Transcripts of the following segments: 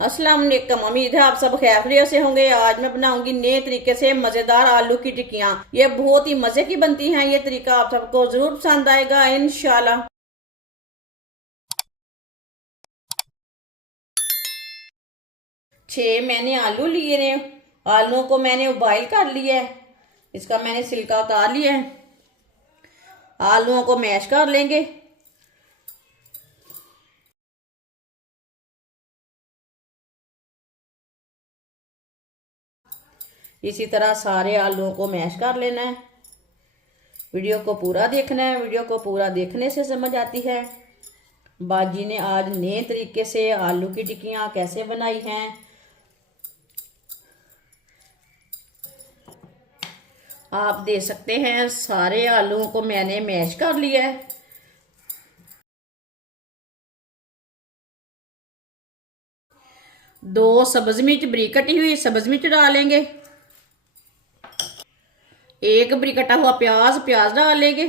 अस्सलाम वालेकुम। उम्मीद है आप सब खैरियत से होंगे। आज मैं बनाऊंगी नए तरीके से मजेदार आलू की टिक्कियाँ। ये बहुत ही मजे की बनती हैं। ये तरीका आप सबको जरूर पसंद आएगा इंशाल्लाह। 6 मैंने आलू लिए ने। आलूओं को मैंने उबाइल कर लिया है। इसका मैंने छिलका उतार लिया है। आलूओं को मैश कर लेंगे। इसी तरह सारे आलूओं को मैश कर लेना है। वीडियो को पूरा देखना है। वीडियो को पूरा देखने से समझ आती है बाजी ने आज नए तरीके से आलू की टिक्कियाँ कैसे बनाई हैं। आप देख सकते हैं सारे आलूओं को मैंने मैश कर लिया है। दो सब्ज मिर्च बरीक कटी हुई सब्ज मिर्च डालेंगे। एक बरीक कटा हुआ प्याज प्याज डालेंगे।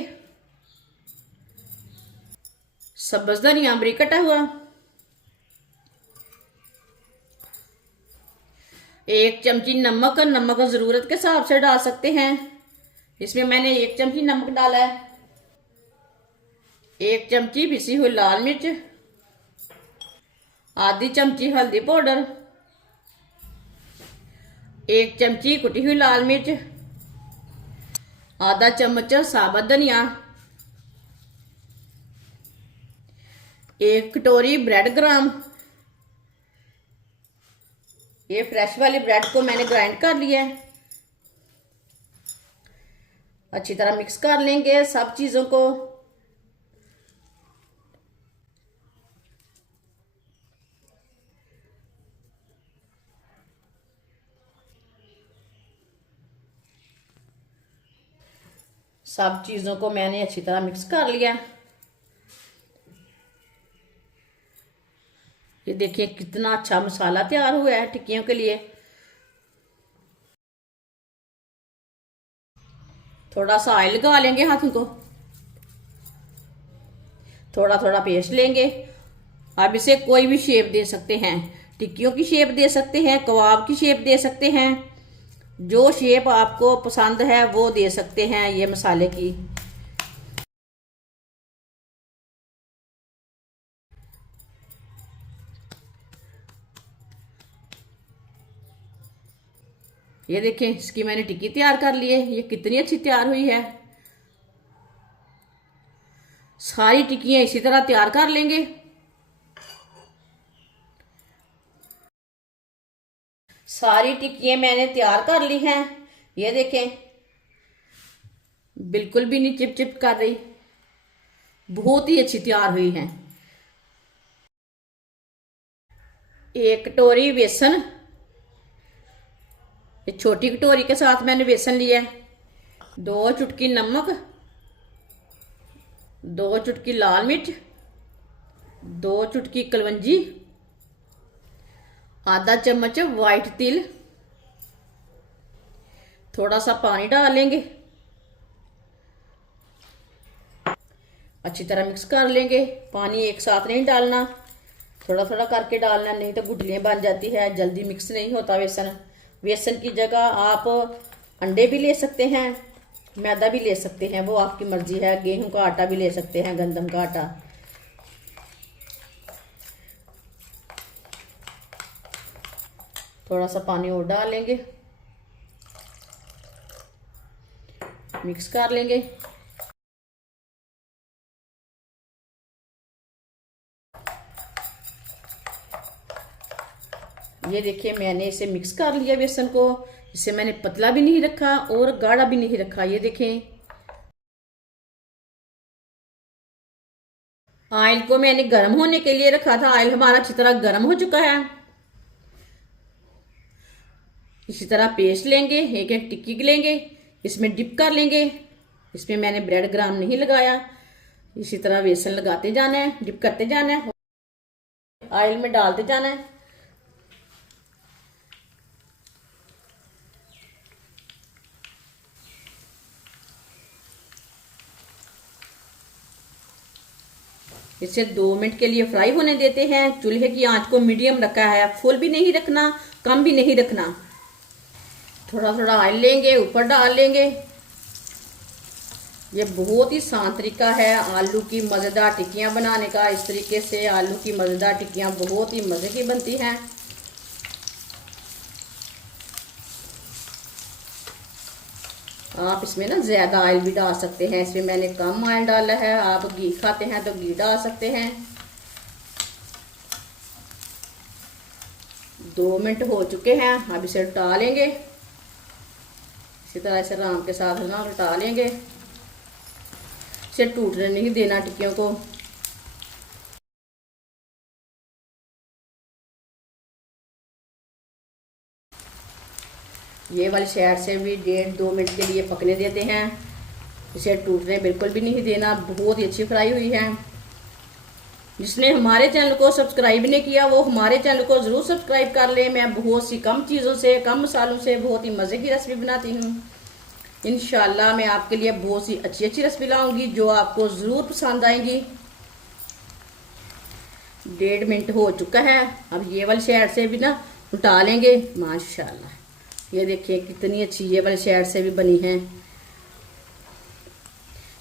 सब्ज धनिया बरीक कटा हुआ। एक चमची नमक नमक जरूरत के हिसाब से डाल सकते हैं। इसमें मैंने एक चमची नमक डाला है। एक चमची पिसी हुई लाल मिर्च। आधी चमची हल्दी पाउडर। एक चमची कुटी हुई लाल मिर्च। आधा चम्मच साबुत धनिया। एक कटोरी ब्रेड ग्राम। ये फ्रेश वाली ब्रेड को मैंने ग्राइंड कर लिया है। अच्छी तरह मिक्स कर लेंगे सब चीज़ों को। सब चीज़ों को मैंने अच्छी तरह मिक्स कर लिया। ये देखिए कितना अच्छा मसाला तैयार हुआ है टिक्कियों के लिए। थोड़ा सा ऑयल लगा लेंगे हाथों को। थोड़ा थोड़ा पेस्ट लेंगे। अब इसे कोई भी शेप दे सकते हैं। टिक्कियों की शेप दे सकते हैं, कबाब की शेप दे सकते हैं। जो शेप आपको पसंद है वो दे सकते हैं ये मसाले की। ये देखें इसकी मैंने टिक्की तैयार कर ली है। ये कितनी अच्छी तैयार हुई है। सारी टिक्कियां इसी तरह तैयार कर लेंगे। सारी टिक्कियां मैंने तैयार कर ली हैं। ये देखें बिल्कुल भी नहीं चिप चिप कर रही। बहुत ही अच्छी तैयार हुई हैं। एक कटोरी बेसन। ये छोटी कटोरी के साथ मैंने बेसन लिया है। 2 चुटकी नमक। 2 चुटकी लाल मिर्च। 2 चुटकी कलवंजी। आधा चम्मच वाइट तिल। थोड़ा सा पानी डालेंगे। अच्छी तरह मिक्स कर लेंगे। पानी एक साथ नहीं डालना, थोड़ा थोड़ा करके डालना, नहीं तो गुठलियाँ बन जाती है, जल्दी मिक्स नहीं होता बेसन। बेसन की जगह आप अंडे भी ले सकते हैं, मैदा भी ले सकते हैं, वो आपकी मर्जी है। गेहूं का आटा भी ले सकते हैं, गंदम का आटा। थोड़ा सा पानी और डालेंगे, मिक्स कर लेंगे। ये देखिए मैंने इसे मिक्स कर लिया बेसन को। इसे मैंने पतला भी नहीं रखा और गाढ़ा भी नहीं रखा। ये देखें ऑयल को मैंने गर्म होने के लिए रखा था। ऑयल हमारा अच्छी तरह गर्म हो चुका है। इसी तरह पेस्ट लेंगे, एक एक टिक्की लेंगे, इसमें डिप कर लेंगे। इसमें मैंने ब्रेड ग्राम नहीं लगाया। इसी तरह बेसन लगाते जाना है, डिप करते जाना है, ऑयल में डालते जाना है। इसे 2 मिनट के लिए फ्राई होने देते हैं। चूल्हे की आंच को मीडियम रखा है, फुल भी नहीं रखना, कम भी नहीं रखना। थोड़ा थोड़ा ऑयल लेंगे, ऊपर डाल लेंगे। ये बहुत ही आसान तरीका है आलू की मज़ेदार टिक्कियाँ बनाने का। इस तरीके से आलू की मज़ेदार टिक्कियाँ बहुत ही मज़े की बनती हैं। आप इसमें ना ज़्यादा ऑयल भी डाल सकते हैं, इसमें मैंने कम ऑयल डाला है। आप घी खाते हैं तो घी डाल सकते हैं। 2 मिनट हो चुके हैं, अब इसे उल्टा लेंगे। इसी तरह से आराम के साथ ना उल्टा लेंगे। इसे टूटने नहीं देना टिक्कियों को। ये वाली साइड से भी 1.5-2 मिनट के लिए पकने देते हैं। इसे टूटने बिल्कुल भी नहीं देना, बहुत ही अच्छी फ्राई हुई है। जिसने हमारे चैनल को सब्सक्राइब नहीं किया वो हमारे चैनल को ज़रूर सब्सक्राइब कर ले। मैं बहुत सी कम चीज़ों से, कम मसालों से बहुत ही मज़े की रेसिपी बनाती हूँ। इंशाल्लाह मैं आपके लिए बहुत सी अच्छी अच्छी रेसिपी लाऊंगी जो आपको ज़रूर पसंद आएंगी। 1.5 मिनट हो चुका है, अब ये वाली साइड से भी ना उल्टा लेंगे। माशाल्लाह ये देखिए कितनी अच्छी ये वाली साइड से भी बनी है।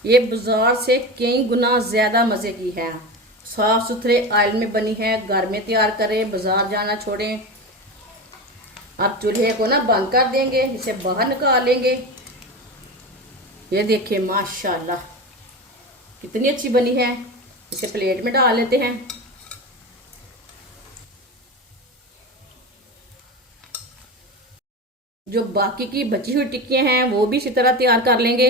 ये बाजार से कई गुना ज़्यादा मज़े की है। साफ सुथरे ऑयल में बनी है। घर में तैयार करें, बाजार जाना छोड़ें। अब चूल्हे को ना बंद कर देंगे, इसे बाहर निकाल लेंगे। ये देखिए माशाल्लाह कितनी अच्छी बनी है। इसे प्लेट में डाल लेते हैं। जो बाकी की बची हुई टिक्कियां हैं वो भी इसी तरह तैयार कर लेंगे।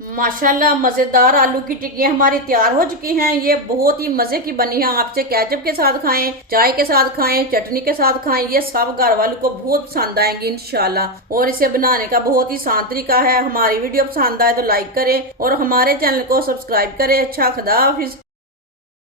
माशाल्लाह मज़ेदार आलू की टिक्कियां हमारी तैयार हो चुकी हैं। ये बहुत ही मज़े की बनी है। आपसे केचप के साथ खाएं, चाय के साथ खाएं, चटनी के साथ खाएं, ये सब घर वालों को बहुत पसंद आएंगी इंशाल्लाह। और इसे बनाने का बहुत ही आसान तरीका है। हमारी वीडियो पसंद आए तो लाइक करें और हमारे चैनल को सब्सक्राइब करें। अच्छा खुदा हाफिज।